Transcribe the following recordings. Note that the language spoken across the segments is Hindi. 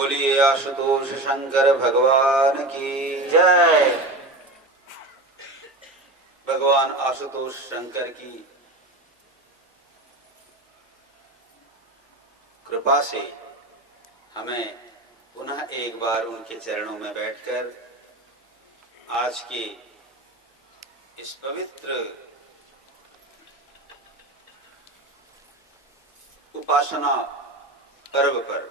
बोलिए आशुतोष शंकर भगवान की जय। भगवान आशुतोष शंकर की कृपा से हमें पुनः एक बार उनके चरणों में बैठकर आज के इस पवित्र उपासना पर्व पर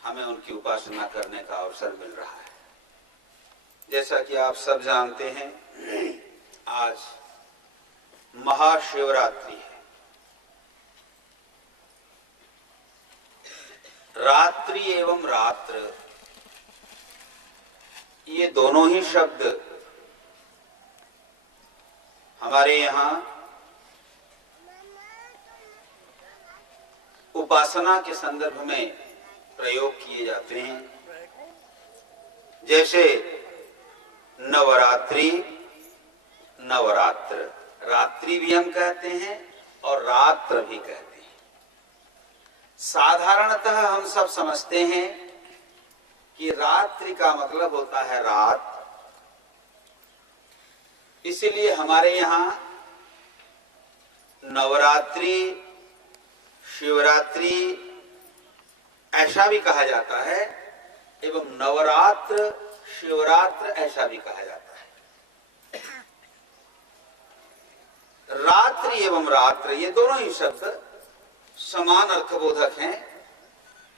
हमें उनकी उपासना करने का अवसर मिल रहा है। जैसा कि आप सब जानते हैं, आज महाशिवरात्रि है। रात्रि एवं रात्र ये दोनों ही शब्द हमारे यहाँ उपासना के संदर्भ में प्रयोग किए जाते हैं। जैसे नवरात्रि, नवरात्र, रात्रि भी हम कहते हैं और रात्र भी कहते हैं। साधारणतः हम सब समझते हैं कि रात्रि का मतलब होता है रात, इसलिए हमारे यहाँ नवरात्रि, शिवरात्रि ऐसा भी कहा जाता है एवं नवरात्र, शिवरात्र ऐसा भी कहा जाता है। रात्रि एवं रात्र ये दोनों ही शब्द समान अर्थबोधक हैं,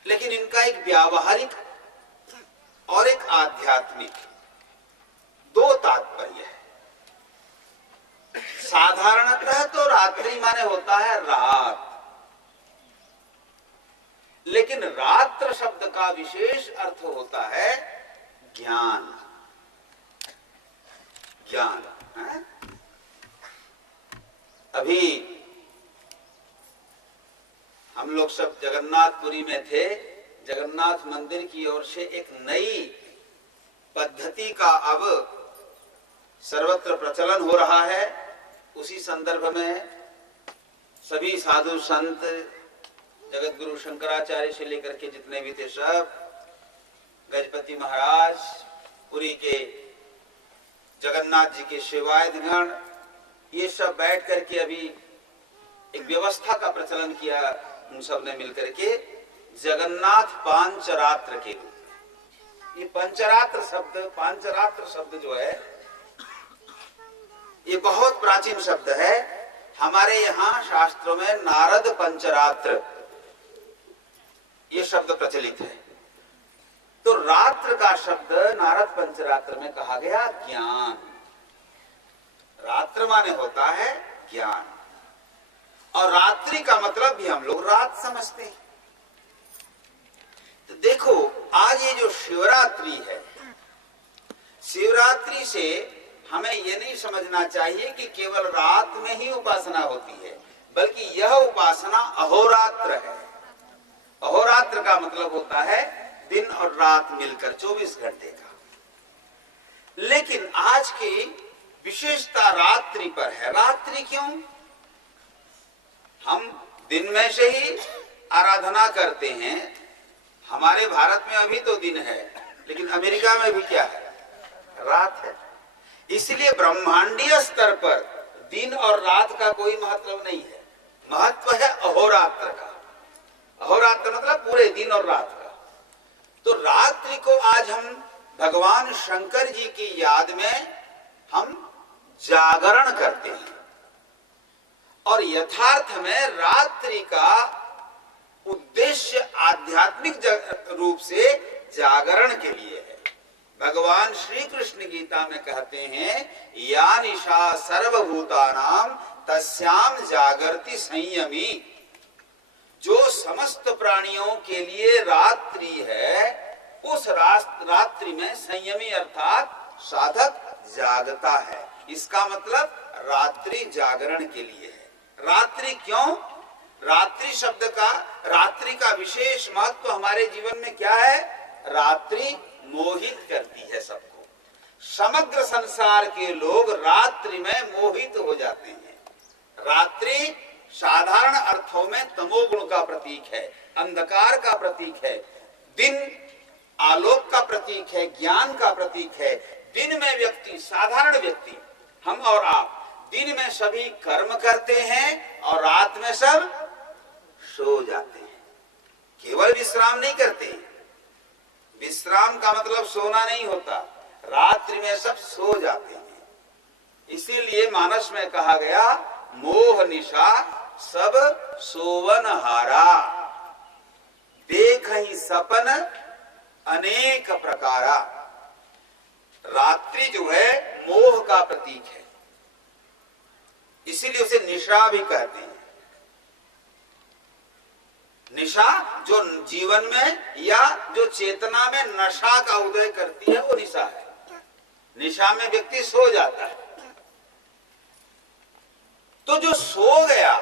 लेकिन इनका एक व्यावहारिक और एक आध्यात्मिक दो तात्पर्य है। साधारणतः तो रात्रि माने होता है रात, लेकिन रात्र शब्द का विशेष अर्थ होता है ज्ञान। ज्ञान है? अभी हम लोग सब जगन्नाथपुरी में थे। जगन्नाथ मंदिर की ओर से एक नई पद्धति का अब सर्वत्र प्रचलन हो रहा है। उसी संदर्भ में सभी साधु संत, जगत गुरु शंकराचार्य से लेकर के जितने भी थे सब, गजपति महाराज, पुरी के जगन्नाथ जी के सेवायतगण, ये सब बैठ करके अभी एक व्यवस्था का प्रचलन किया। उन सब ने मिलकर के जगन्नाथ पांचरात्र के रूप। ये पंचरात्र शब्द जो है ये बहुत प्राचीन शब्द है। हमारे यहाँ शास्त्रों में नारद पंचरात्र ये शब्द प्रचलित है। तो रात्र का शब्द नारद पंचरात्र में कहा गया ज्ञान। रात्र माने होता है ज्ञान, और रात्रि का मतलब भी हम लोग रात समझते हैं। तो देखो, आज ये जो शिवरात्रि है, शिवरात्रि से हमें ये नहीं समझना चाहिए कि केवल रात में ही उपासना होती है, बल्कि यह उपासना अहोरात्र है। अहोरात्र का मतलब होता है दिन और रात मिलकर 24 घंटे का। लेकिन आज की विशेषता रात्रि पर है। रात्रि क्यों? हम दिन में से ही आराधना करते हैं। हमारे भारत में अभी तो दिन है, लेकिन अमेरिका में भी क्या है? रात है। इसलिए ब्रह्मांडीय स्तर पर दिन और रात का कोई महत्व नहीं है। महत्व है अहोरात्र का। अहोरात्र मतलब पूरे दिन और रात का। तो रात्रि को आज हम भगवान शंकर जी की याद में हम जागरण करते हैं, और यथार्थ में रात्रि का उद्देश्य आध्यात्मिक रूप से जागरण के लिए है। भगवान श्री कृष्ण गीता में कहते हैं, या निशा सर्वभूतानां तस्याम जागर्ति संयमी। जो समस्त प्राणियों के लिए रात्रि है, उस रात्रि में संयमी अर्थात साधक जागता है। इसका मतलब रात्रि जागरण के लिए है। रात्रि क्यों? रात्रि शब्द का, रात्रि का विशेष महत्व हमारे जीवन में क्या है? रात्रि मोहित करती है सबको। समग्र संसार के लोग रात्रि में मोहित हो जाते हैं। रात्रि साधारण अर्थों में तमोगुण का प्रतीक है, अंधकार का प्रतीक है। दिन आलोक का प्रतीक है, ज्ञान का प्रतीक है। दिन में व्यक्ति, साधारण व्यक्ति, हम और आप दिन में सभी कर्म करते हैं और रात में सब सो जाते हैं। केवल विश्राम नहीं करते। विश्राम का मतलब सोना नहीं होता, रात्रि में सब सो जाते हैं। इसीलिए मानस में कहा गया, मोह निशा सब सोवन हारा, देख ही सपन अनेक प्रकारा। रात्रि जो है मोह का प्रतीक है, इसीलिए उसे निशा भी कहते हैं। निशा जो जीवन में या जो चेतना में नशा का उदय करती है, वो निशा है। निशा में व्यक्ति सो जाता है। तो जो सो गया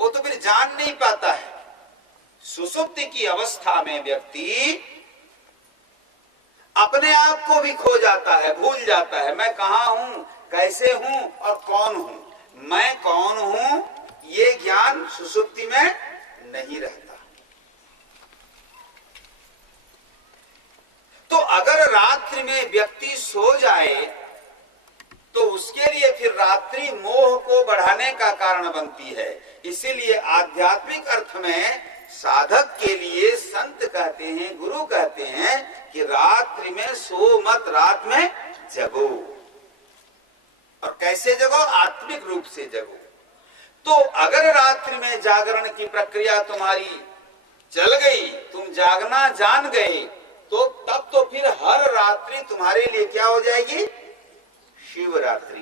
वो तो फिर जान नहीं पाता है। सुषुप्ति की अवस्था में व्यक्ति अपने आप को भी खो जाता है, भूल जाता है। मैं कहां हूं, कैसे हूं और कौन हूं। मैं कौन हूं ये ज्ञान सुषुप्ति में नहीं रहता। तो अगर रात्रि में व्यक्ति सो जाए तो उसके लिए फिर रात्रि मोह को बढ़ाने का कारण बनती है। इसीलिए आध्यात्मिक अर्थ में साधक के लिए संत कहते हैं, गुरु कहते हैं कि रात्रि में सो मत, रात में जगो। और कैसे जगो? आत्मिक रूप से जगो। तो अगर रात्रि में जागरण की प्रक्रिया तुम्हारी चल गई, तुम जागना जान गए, तो तब तो फिर हर रात्रि तुम्हारे लिए क्या हो जाएगी? शिवरात्रि।